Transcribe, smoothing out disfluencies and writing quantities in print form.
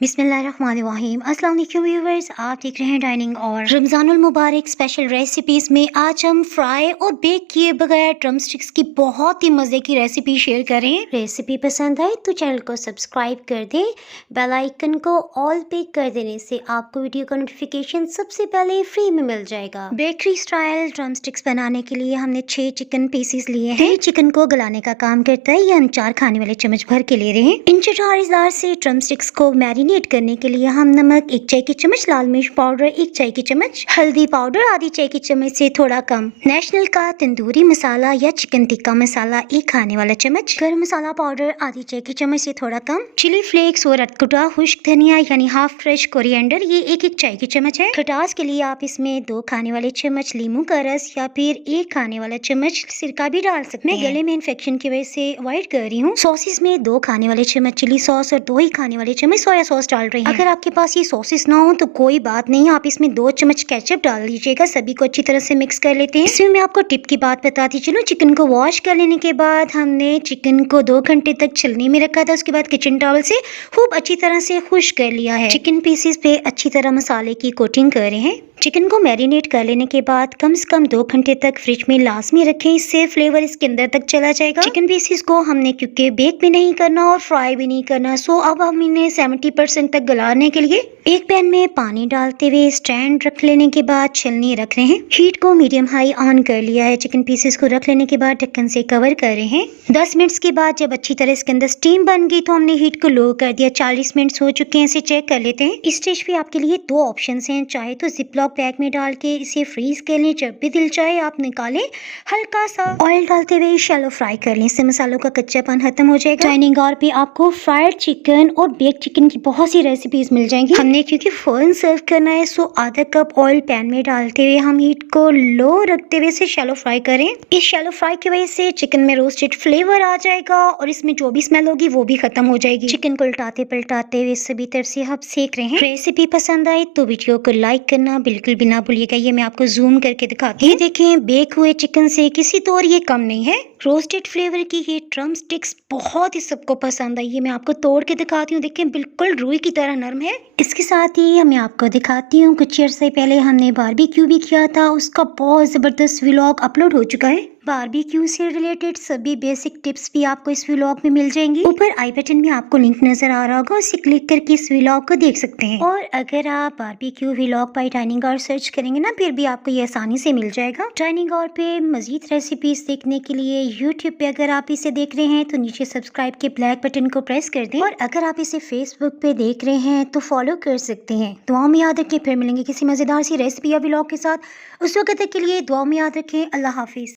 बिस्मिल्लाहिर्रहमानिर्रहीम। अस्सलाम वालेकुम व्यूअर्स, आप देख रहे हैं डाइनिंग और रमज़ानुल मुबारक स्पेशल रेसिपीज़ में आज हम फ्राई और बेक किए बगैर ड्रम स्टिक्स की बहुत ही मज़े की रेसिपी शेयर करें। रेसिपी पसंद आए तो चैनल को सब्सक्राइब कर दें, बेल आइकन को ऑल पे कर देने से आपको वीडियो का नोटिफिकेशन सबसे पहले फ्री में मिल जाएगा। बेकरी स्टाइल ड्रम स्टिक्स बनाने के लिए हमने 6 चिकन पीसेस लिए हैं। चिकन को गलाने का काम करता है, ये हम 4 खाने वाले चम्मच भर के ले रहे हैं। इन चटखारेदार से ड्रम स्टिक्स को मैरिनेट करने के लिए हम नमक 1 चाय की चम्मच, लाल मिर्च पाउडर 1 चाय की चम्मच, हल्दी पाउडर आधी चाय की चम्मच से थोड़ा कम, नेशनल का तंदूरी मसाला या चिकन टिक्का मसाला 1 खाने वाला चम्मच, गरम मसाला पाउडर आधी चाय की चम्मच से थोड़ा कम, चिली फ्लेक्स और अटकुटा खुश्क धनिया यानी हाफ फ्रेश कोरिएंडर ये 1 चाय की चम्मच है। खटास के लिए आप इसमें 2 खाने वाले चम्मच नींबू का रस या फिर 1 खाने वाला चम्मच सिरका भी डाल सकते हैं। मैं गले में इन्फेक्शन की वजह से अवॉइड कर रही हूँ। सॉसेस में 2 खाने वाले चम्मच चिली सॉस और 2 ही खाने वाले चम्मच सोया सॉस डाल रही हैं। अगर आपके पास ये सॉसेस ना हो तो कोई बात नहीं, आप इसमें 2 चम्मच केचप डाल दीजिएगा। सभी को अच्छी तरह से मिक्स कर लेते हैं। इसमें मैं आपको टिप की बात बताती चलूं। चिकन को वॉश कर लेने के बाद हमने चिकन को 2 घंटे तक छलनी में रखा था। उसके बाद किचन टॉवल से खूब अच्छी तरह से खुश्क कर लिया है। चिकन पीसेस पे अच्छी तरह मसाले की कोटिंग कर रहे हैं। चिकन को मैरिनेट कर लेने के बाद कम से कम 2 घंटे तक फ्रिज में लाजमी रखें, इससे फ्लेवर इसके अंदर तक चला जाएगा। चिकन पीसेस को हमने क्योंकि बेक भी नहीं करना और फ्राई भी नहीं करना, सो अब हम इन्हें 70% तक गलाने के लिए एक पैन में पानी डालते हुए स्टैंड रख लेने के बाद छलनी रख रहे हैं। हीट को मीडियम हाई ऑन कर लिया है। चिकन पीसेस को रख लेने के बाद ढक्कन से कवर कर रहे हैं। 10 मिनट्स के बाद जब अच्छी तरह इसके अंदर स्टीम बन गई तो हमने हीट को लो कर दिया। 40 मिनट्स हो चुके हैं, इसे चेक कर लेते हैं। इस स्टेज पे आपके लिए 2 ऑप्शन हैं, चाहे तो जिपलॉक बैग में डाल के इसे फ्रीज कर लें, जब भी दिल चाहे आप निकालें। हल्का सा ऑयल डालते हुए शैलो फ्राई कर लें, इससे मसालों का कच्चापन खत्म हो जाएगा। डाइनिंग हॉल पे आपको फ्राइड चिकन और बेक चिकन की बहुत सी रेसिपीज मिल जाएंगी। हमने क्योंकि फौरन सर्व करना है, सो आधा कप ऑयल पैन में डालते हुए हम हीट को लो रखते हुए इसे शैलो फ्राई करें। इस शैलो फ्राई की वजह से चिकन में रोस्टेड फ्लेवर आ जाएगा और इसमें जो भी स्मेल होगी वो भी खत्म हो जाएगी। चिकन को उल्टाते पलटाते हुए सभी तरफ से हम सेक रहे हैं। रेसिपी पसंद आए तो वीडियो को लाइक करना बिल्कुल भी ना भूलिएगा। ये मैं आपको जूम करके दिखाती हूँ। ये देखें, बेक हुए चिकन से किसी तौर ये कम नहीं है। रोस्टेड फ्लेवर की ये ड्रम स्टिक्स बहुत ही सबको पसंद आई। ये मैं आपको तोड़ के दिखाती हूँ। देखें, बिल्कुल रुई की तरह नरम है। इसके साथ ही मैं आपको दिखाती हूँ, कुछ अर्से पहले हमने बारबेक्यू भी किया था, उसका बहुत जबरदस्त व्लॉग अपलोड हो चुका है। बारबेक्यू से रिलेटेड सभी बेसिक टिप्स भी आपको इस व्लॉग में मिल जाएंगी। ऊपर आई बटन में आपको लिंक नजर आ रहा होगा, उसे क्लिक करके इस व्लॉग को देख सकते हैं। और अगर आप barbecue vlog by dining hall search करेंगे ना, फिर भी आपको ये आसानी से मिल जाएगा। डाइनिंग हॉल पे मजीद रेसिपीज देखने के लिए यूट्यूब पे अगर आप इसे देख रहे हैं तो नीचे सब्सक्राइब के ब्लैक बटन को प्रेस कर दें, और अगर आप इसे फेसबुक पे देख रहे हैं तो फॉलो कर सकते हैं। दुआ में याद रखें, फिर मिलेंगे किसी मजेदार सी रेसिपी या व्लॉग के साथ। उस वक्त तक के लिए दुआ में याद रखें। अल्लाह हाफिज।